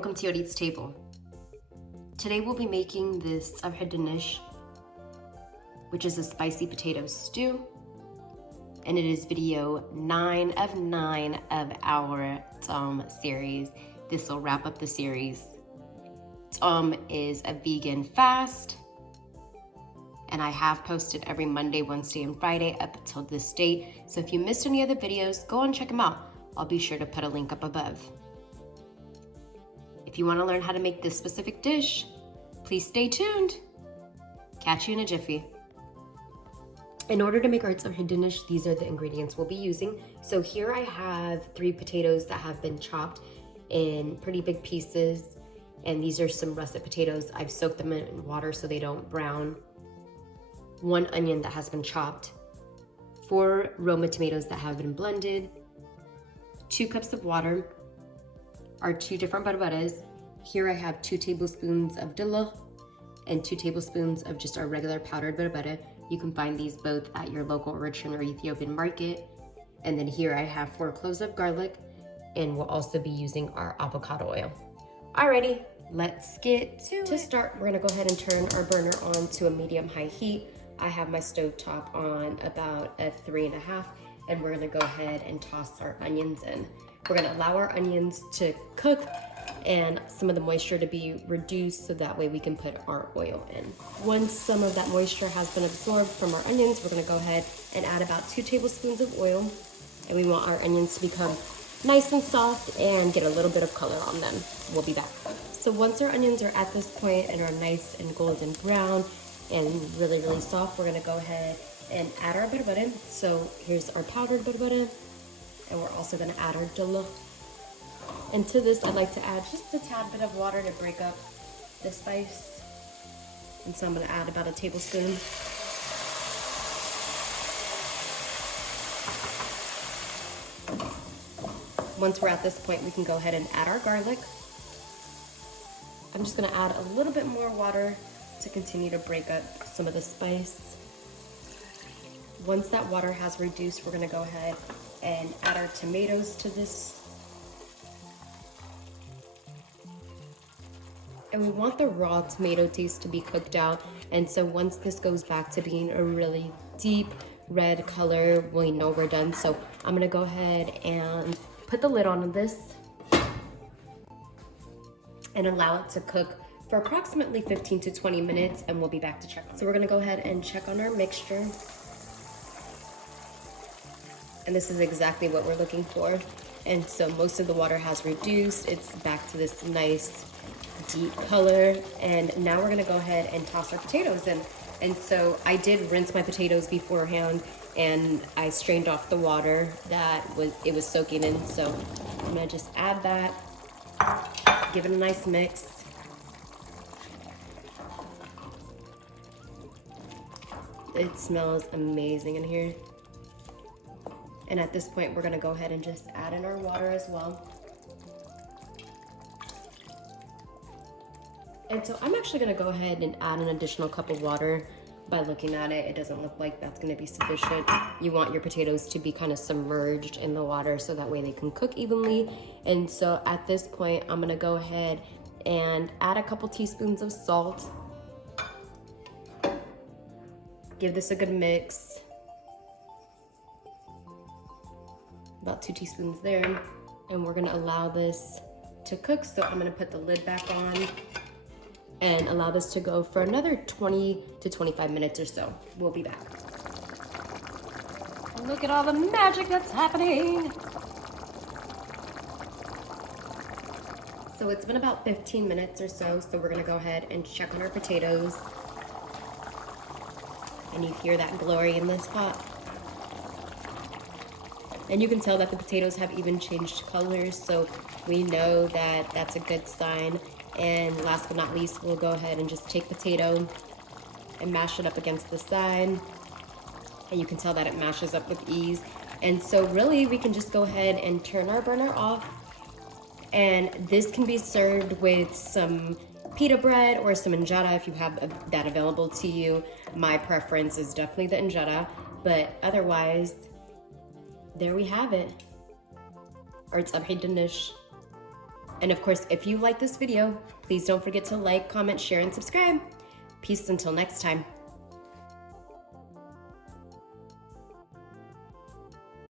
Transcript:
welcome to Yorit's Table. Today we'll be making this TSEBHI DINIsh, which is a spicy potato stew, and it is video 9 of 9 of our series. This will wrap up the series. Is a vegan fast, and I have posted every Monday, Wednesday, and Friday up until this date. So if you missed any of the videos, go and check them out. I'll be sure to put a link up above. If you want to learn how to make this specific dish, please stay tuned. Catch you in a jiffy. In order to make our TSEBHI Dinish, these are the ingredients we'll be using. So here I have 3 potatoes that have been chopped in pretty big pieces, and these are some russet potatoes. I've soaked them in water so they don't brown. 1 onion that has been chopped, 4 roma tomatoes that have been blended, 2 cups of water, our 2 different berberes. Here I have 2 tablespoons of dilik and 2 tablespoons of just our regular powdered berbere. You can find these both at your local Eritrean or Ethiopian market. And then here I have 4 cloves of garlic, and we'll also be using our avocado oil. Alrighty, let's get to it. To start, we're gonna go ahead and turn our burner on to a medium-high heat. I have my stove top on about a 3.5, and we're gonna go ahead and toss our onions in. We're gonna allow our onions to cook and some of the moisture to be reduced so that way we can put our oil in. Once some of that moisture has been absorbed from our onions, we're gonna go ahead and add about 2 tablespoons of oil, and we want our onions to become nice and soft and get a little bit of color on them. We'll be back. So once our onions are at this point and are nice and golden brown and really, really soft, we're gonna go ahead and add our berbere. So here's our powdered berbere, and we're also gonna add our dilik. And to this, I'd like to add just a tad bit of water to break up the spice. And so I'm gonna add about a tablespoon. Once we're at this point, we can go ahead and add our garlic. I'm just gonna add a little bit more water to continue to break up some of the spice. Once that water has reduced, we're gonna go ahead and add our tomatoes to this. And we want the raw tomato taste to be cooked out. And so once this goes back to being a really deep red color, we know we're done. So I'm gonna go ahead and put the lid on this and allow it to cook for approximately 15 to 20 minutes, and we'll be back to check. So we're gonna go ahead and check on our mixture. And this is exactly what we're looking for. And so most of the water has reduced. It's back to this nice deep color. And now we're gonna go ahead and toss our potatoes in. And so I did rinse my potatoes beforehand, and I strained off the water that it was soaking in. So I'm gonna just add that, give it a nice mix. It smells amazing in here. And at this point, we're gonna go ahead and just add in our water as well. And so I'm actually gonna go ahead and add an additional cup of water. By looking at it, it doesn't look like that's gonna be sufficient. You want your potatoes to be kind of submerged in the water so that way they can cook evenly. And so at this point, I'm gonna go ahead and add a couple teaspoons of salt. Give this a good mix. About 2 teaspoons there. And we're gonna allow this to cook. So I'm gonna put the lid back on and allow this to go for another 20 to 25 minutes or so. We'll be back. Look at all the magic that's happening. So it's been about 15 minutes or so we're gonna go ahead and check on our potatoes. And you hear that glory in this pot. And you can tell that the potatoes have even changed colors, so we know that that's a good sign. And last but not least, we'll go ahead and just take potato and mash it up against the side. And you can tell that it mashes up with ease. And so really, we can just go ahead and turn our burner off. And this can be served with some pita bread or some injera if you have that available to you. My preference is definitely the injera, but otherwise, there we have it. Our TSEBHI Dinish. And of course, if you like this video, please don't forget to like, comment, share, and subscribe. Peace until next time.